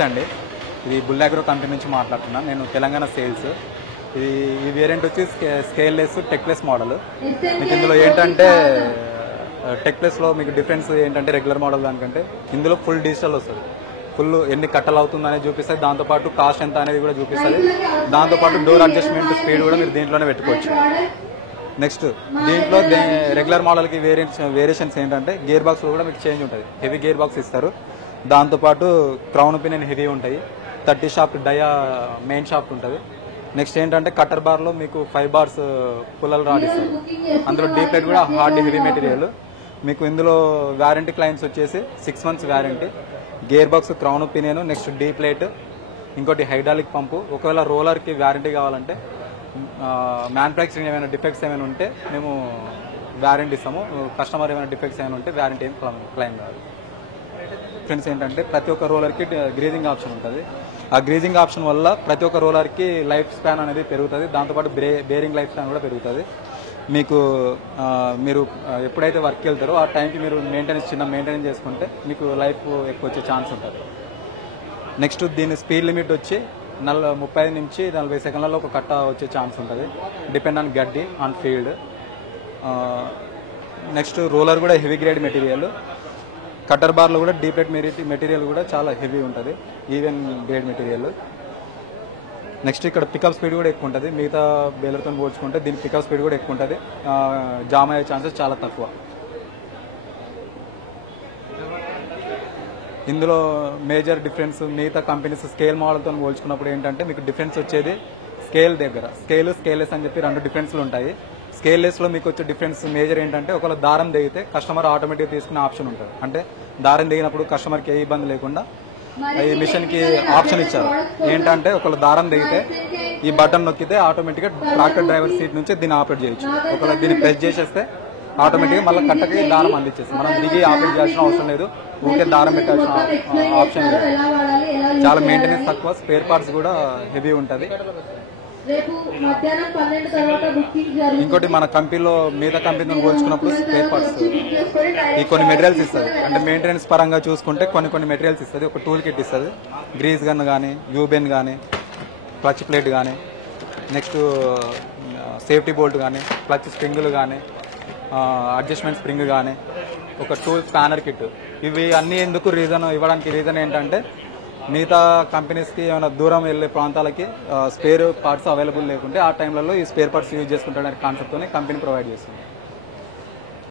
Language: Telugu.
నమస్తే అండి. ఇది బుల్ అగ్రో కంపెనీ నుంచి మాట్లాడుతున్నాను. నేను తెలంగాణ సేల్స్. ఈ వేరియంట్ వచ్చి స్కేల్ లెస్ టెక్లెస్ మోడల్. మీకు ఇందులో ఏంటంటే టెక్లెస్లో మీకు డిఫరెన్స్ ఏంటంటే రెగ్యులర్ మోడల్ దానికంటే ఇందులో ఫుల్ డిజిటల్ వస్తుంది. ఫుల్ ఎన్ని కట్టలు అవుతుంది అనేది చూపిస్తుంది. దాంతోపాటు కాస్ట్ ఎంత అనేది కూడా చూపిస్తుంది. దాంతోపాటు డోర్ అడ్జస్ట్మెంట్ స్పీడ్ కూడా మీరు దీంట్లోనే పెట్టుకోవచ్చు. నెక్స్ట్ దీంట్లో రెగ్యులర్ మోడల్కి వేరియేషన్స్ ఏంటంటే గేర్ బాక్స్లో కూడా మీకు చేంజ్ ఉంటుంది. హెవీ గేర్ బాక్స్ ఇస్తారు. దాంతోపాటు క్రౌన్ పిన్ హెవీ ఉంటాయి. 30 షాఫ్ట్ డయా మెయిన్ షాఫ్ట్ ఉంటుంది. నెక్స్ట్ ఏంటంటే కట్టర్ బార్లో మీకు 5 బార్స్ పుల్లల రాడ్ ఇస్తారు. అందులో డీ ప్లేట్ కూడా హార్డ్ హెవీ మెటీరియల్. మీకు ఇందులో వారంటీ క్లైమ్స్ వచ్చేసి 6 months warranty. Gear box, crown pin, next D plate, ఇంకోటి హైడ్రాలిక్ పంపు. ఒకవేళ రోలర్కి వారంటీ కావాలంటే మ్యానుఫ్యాక్చరింగ్ ఏమైనా డిఫెక్ట్స్ ఏమైనా ఉంటే మేము వారంటీ ఇస్తాము. కస్టమర్ ఏమైనా డిఫెక్ట్స్ ఏమైనా ఉంటే వారంటీ ఏం క్లైమ్ కాదు. ఫ్రెండ్స్ ఏంటంటే ప్రతి ఒక్క రోలర్కి గ్రీజింగ్ ఆప్షన్ ఉంటుంది. ఆ గ్రీజింగ్ ఆప్షన్ వల్ల ప్రతి ఒక్క రోలర్కి లైఫ్ స్పాన్ అనేది పెరుగుతుంది. దాంతోపాటు బేరింగ్ లైఫ్ స్పాన్ కూడా పెరుగుతుంది. మీరు ఎప్పుడైతే వర్క్కి వెళ్తారో ఆ టైంకి మీరు చిన్న మెయింటెనెన్స్ చేసుకుంటే మీకు లైఫ్ ఎక్కువ వచ్చే ఛాన్స్ ఉంటుంది. నెక్స్ట్ దీని స్పీడ్ లిమిట్ వచ్చి 35 నుంచి 40 సెకండ్లలో ఒక కట్ట వచ్చే ఛాన్స్ ఉంటుంది. డిపెండ్ ఆన్ గడ్డి, ఆన్ ఫీల్డ్. నెక్స్ట్ రోలర్ కూడా హెవీ గ్రేడ్ మెటీరియల్. కట్టర్ బార్లో కూడా డీ ప్లేట్ మెటీరియల్ కూడా చాలా హెవీ ఉంటుంది, ఈవెన్ గ్రేడ్ మెటీరియల్. నెక్స్ట్ ఇక్కడ పికప్ స్పీడ్ కూడా ఎక్కువ ఉంటుంది. మిగతా బేలర్తో పోల్చుకుంటే దీని పికప్ స్పీడ్ కూడా ఎక్కువ ఉంటుంది. జామ్ అయ్యే ఛాన్సెస్ చాలా తక్కువ. ఇందులో మేజర్ డిఫరెన్స్ మిగతా కంపెనీస్ స్కేల్ మోడల్తో పోల్చుకున్నప్పుడు ఏంటంటే మీకు డిఫరెన్స్ వచ్చేది స్కేల్ దగ్గర. స్కేల్లెస్ అని చెప్పి 2 డిఫరెన్స్లు ఉంటాయి. స్కేల్లెస్లో మీకు వచ్చే డిఫరెన్స్ మేజర్ ఏంటంటే ఒకవేళ దారం దిగితే కస్టమర్ ఆటోమేటిక్గా తీసుకునే ఆప్షన్ ఉంటుంది. అంటే దారం దిగినప్పుడు కస్టమర్కి ఏ ఇబ్బంది లేకుండా ఈ మిషన్కి ఆప్షన్ ఇచ్చారు. ఏంటంటే ఒకవేళ దారం దిగితే ఈ బటన్ నొక్కితే ఆటోమేటిక్గా ట్రాక్టర్ డ్రైవర్ సీట్ నుంచి దీన్ని ఆపరేట్ చేయొచ్చు. ఒకవేళ దీన్ని ప్రెస్ చేసేస్తే ఆటోమేటిక్గా మళ్ళీ కట్టకి దారం అందించేస్తుంది. మనం దిగి ఆపరేట్ చేయాల్సిన అవసరం లేదు. ఊరికే దారం పెట్టాల్సిన ఆప్షన్ లేదు. చాలా మెయింటెనెన్స్ తక్కువ. స్పేర్ పార్ట్స్ కూడా హెవీ ఉంటుంది. ఇంకోటి మన కంపెనీలో మిగతా కంపెనీతో పోల్చుకున్నప్పుడు స్పేర్ పార్ట్స్ ఈ కొన్ని మెటీరియల్స్ ఇస్తుంది. అంటే మెయింటెనెన్స్ పరంగా చూసుకుంటే కొన్ని మెటీరియల్స్ ఇస్తుంది. ఒక టూల్ కిట్ ఇస్తుంది. గ్రీజ్ గన్ కానీ, యూబెన్ కానీ, క్లచ్ ప్లేట్ కానీ, నెక్స్ట్ సేఫ్టీ బోల్ట్ కానీ, క్లచ్ స్ప్రింగులు కానీ, అడ్జస్ట్మెంట్ స్ప్రింగ్ కానీ, ఒక టూల్ స్పానర్ కిట్. ఇవి అన్నీ ఎందుకు ఇవ్వడానికి రీజన్ ఏంటంటే మిగతా కంపెనీస్కి ఏమైనా దూరం వెళ్ళే ప్రాంతాలకి స్పేర్ పార్ట్స్ అవైలబుల్ లేకుంటే ఆ టైంలలో ఈ స్పేర్ పార్ట్స్ యూజ్ చేసుకుంటాడనే కాన్సెప్ట్తోనే కంపెనీ ప్రొవైడ్ చేస్తుంది.